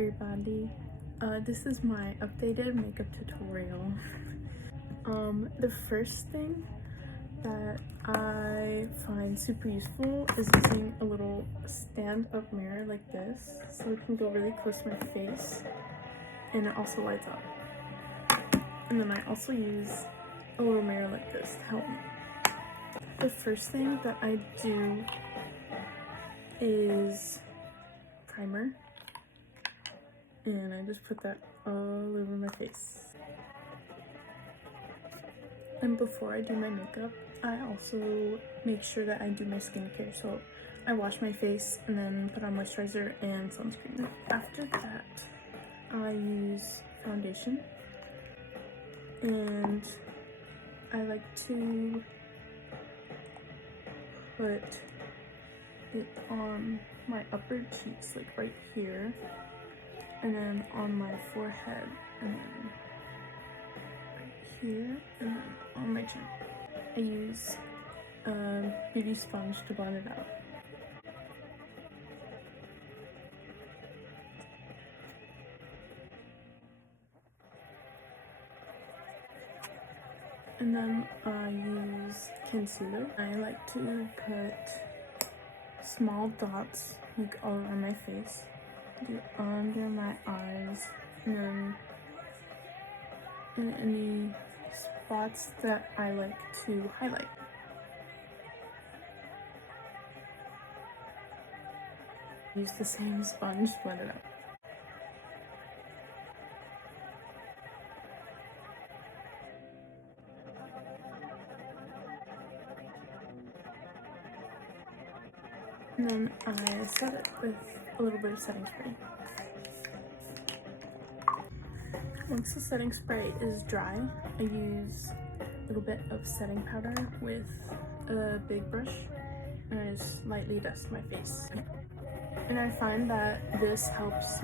everybody, this is my updated makeup tutorial. The first thing that I find super useful is using a little stand-up mirror like this, so it can go really close to my face and it also lights up. And then I also use a little mirror like this to help me. The first thing that I do is primer, and I just put that all over my face. And before I do my makeup, I also make sure that I do my skincare. So I wash my face and then put on moisturizer and sunscreen. After that, I use foundation, and I like to put it on my upper cheeks, like right here, and then on my forehead, and then right here, and then on my chin. I use a beauty sponge to blend it out. And then I use concealer. I like to put small dots like all over my face, do under my eyes, and then in any spots that I like to highlight. Use the same sponge to blend it out. And then I set it with a little bit of setting spray. Once the setting spray is dry, I use a little bit of setting powder with a big brush, and I just lightly dust my face. And I find that this helps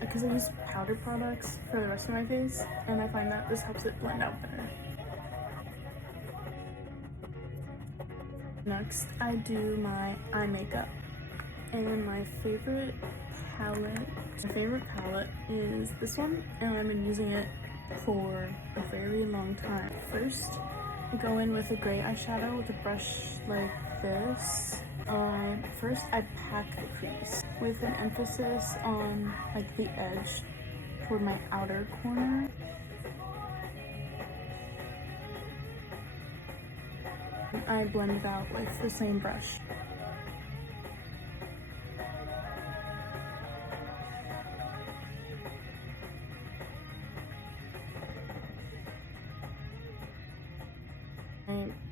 because I use powder products for the rest of my face, and I find that this helps it blend out better. Next, I do my eye makeup, and my favorite palette is this one, and I've been using it for a very long time. First, I go in with a gray eyeshadow with a brush like this. First, I pack the crease with an emphasis on like the edge toward my outer corner. I blend it out with the same brush.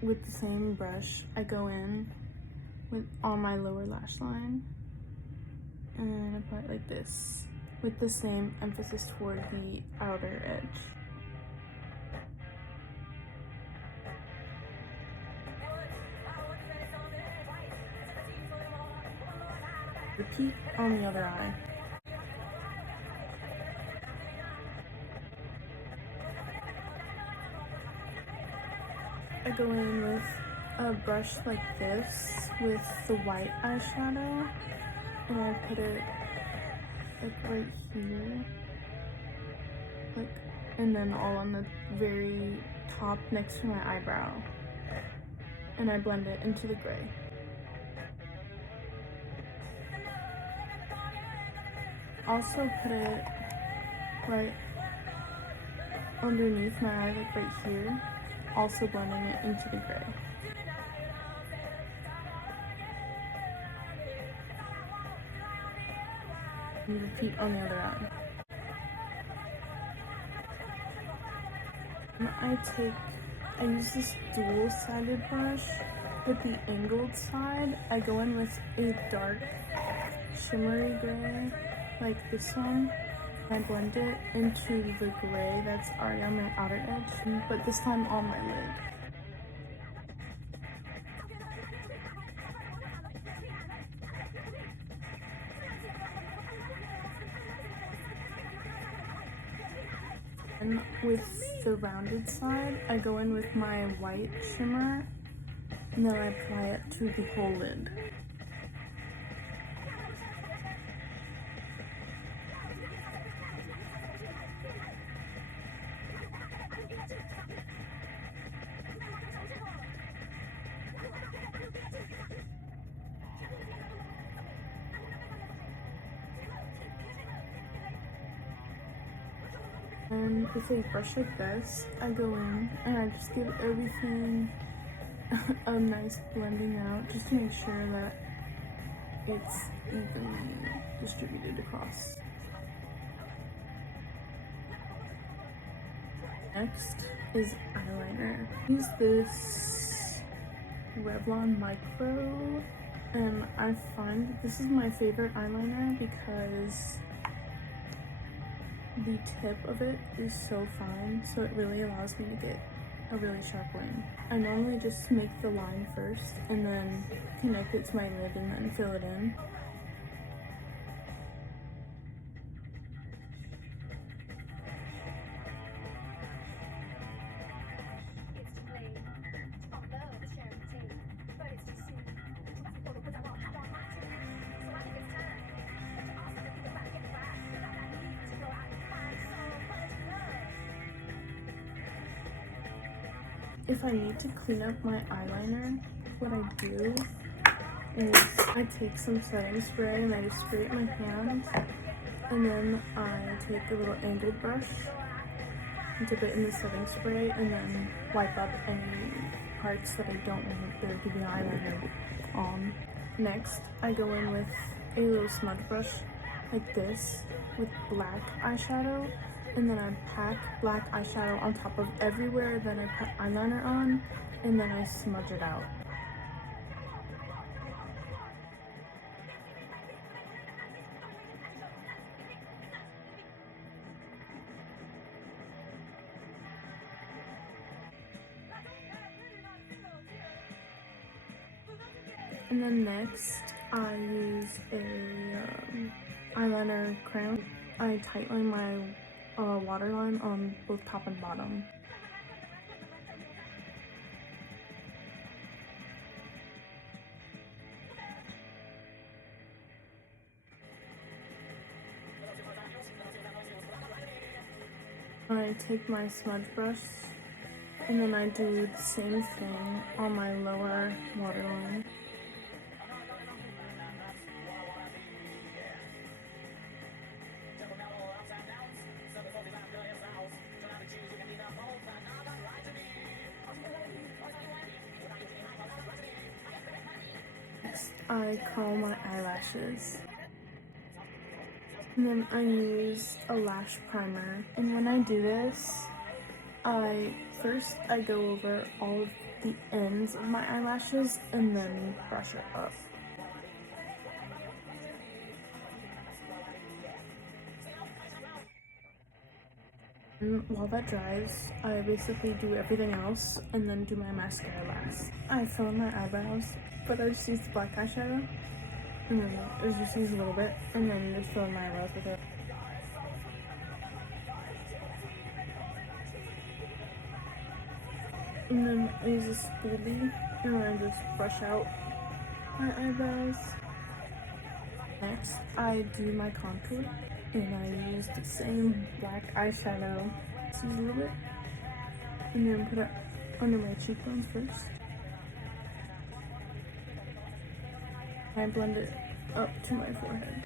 With the same brush, I go in on my lower lash line and apply it like this, with the same emphasis toward the outer edge. Repeat on the other eye. I go in with a brush like this with the white eyeshadow, and I put it like right here, and then all on the very top next to my eyebrow, and I blend it into the gray. Also put it right underneath my eye, like right here, also blending it into the gray. And repeat on the other eye. And I use this dual-sided brush. With the angled side, I go in with a dark shimmery gray, like this one. I blend it into the gray that's already on my outer edge, but this time on my lid. And with the rounded side, I go in with my white shimmer, and then I apply it to the whole lid. And with a brush like this, I go in and I just give everything a nice blending out just to make sure that it's evenly distributed across. Next is eyeliner. Use this Revlon Micro, and I find that this is my favorite eyeliner because the tip of it is so fine, so it really allows me to get a really sharp line. I normally just make the line first and then connect it to my lid and then fill it in. If I need to clean up my eyeliner, what I do is I take some setting spray and I just spray it in my hand, and then I take a little angled brush and dip it in the setting spray and then wipe up any parts that I don't want there to be eyeliner on. Next, I go in with a little smudge brush like this with black eyeshadow, and then I pack black eyeshadow on top of everywhere that I put eyeliner on, and then I smudge it out. And then next, I use a eyeliner crayon. I tightline my waterline on both top and bottom. I take my smudge brush and then I do the same thing on my lower waterline. Next, I curl my eyelashes. And then I use a lash primer. And when I do this, first I go over all of the ends of my eyelashes and then brush it up. And while that dries, I basically do everything else and then do my mascara last. I fill in my eyebrows, but I just use the black eyeshadow. And then I just use a little bit and then just fill in my eyebrows with it. And then I use a spoolie and I just brush out my eyebrows. Next, I do my contour and I use the same black eyeshadow. Just use a little bit and then put it under my cheekbones first. I blend it up to my forehead.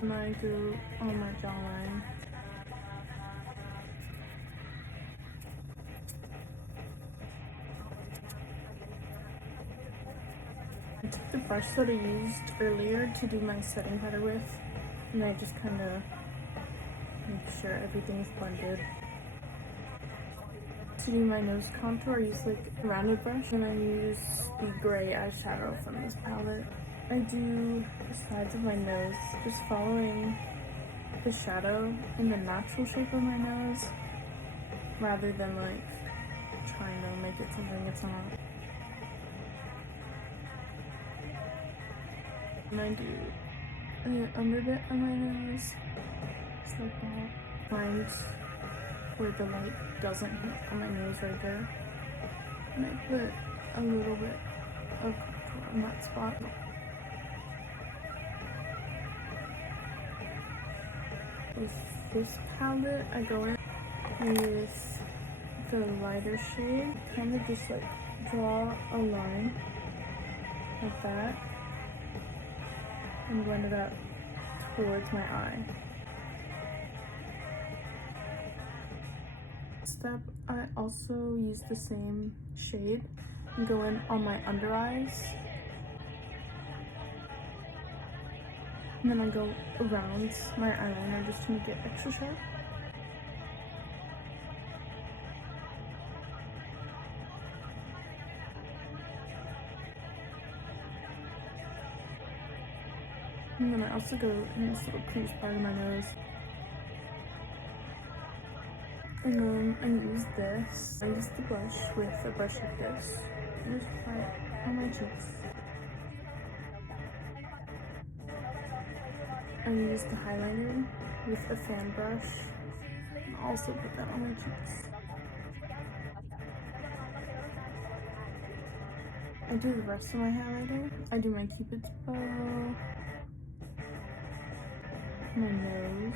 And I go on my jawline. I took the brush that I used earlier to do my setting powder with, and I just kind of make sure everything's blended. To do my nose contour, I use like a rounded brush, and I use the gray eyeshadow from this palette. I do the sides of my nose, just following the shadow in the natural shape of my nose, rather than like trying to make it something it's not. And I do the under bit of my nose, just like that. Find where the light doesn't hit on my nose right there. And I put a little bit of contour on that spot. With this palette, I go in with the lighter shade, kind of just like draw a line like that and blend it up towards my eye. Step, I also use the same shade and go in on my under eyes. And then I go around my eyeliner just to make it extra sharp. And then I also go in this little crease part of my nose. And then I use this. I use the blush with a brush like this. And just apply it on my cheeks. I use the highlighter with a fan brush. And also put that on my cheeks. I do the rest of my highlighter. I do my Cupid's bow, my nose,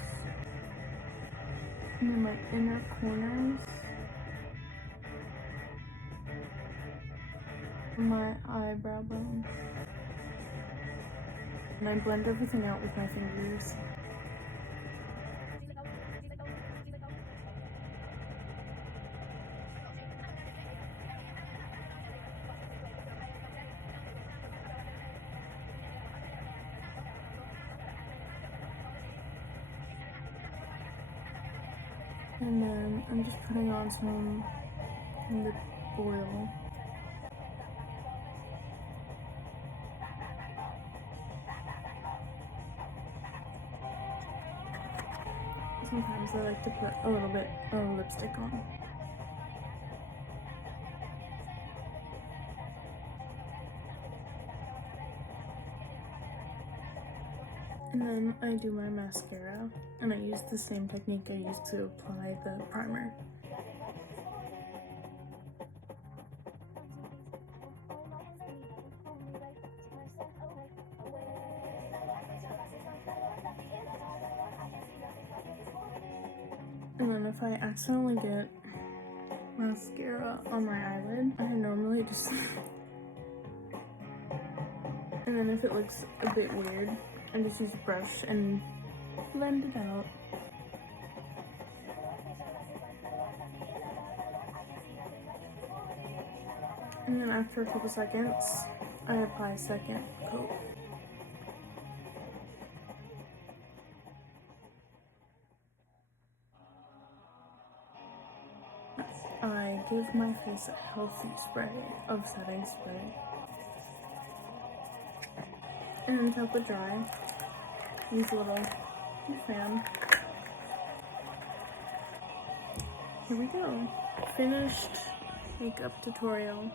and then my inner corners, my eyebrow bone. And I blend everything out with my fingers. And then I'm just putting on some lip oil. Sometimes I like to put a little bit of lipstick on. And then I do my mascara, and I use the same technique I used to apply the primer. And then if I accidentally get mascara on my eyelid, I normally just and then if it looks a bit weird, I just use a brush and blend it out. And then after a couple seconds, I apply a second coat. I give my face a healthy spray of setting spray. And then to help it dry, use a little fan. Here we go. Finished makeup tutorial.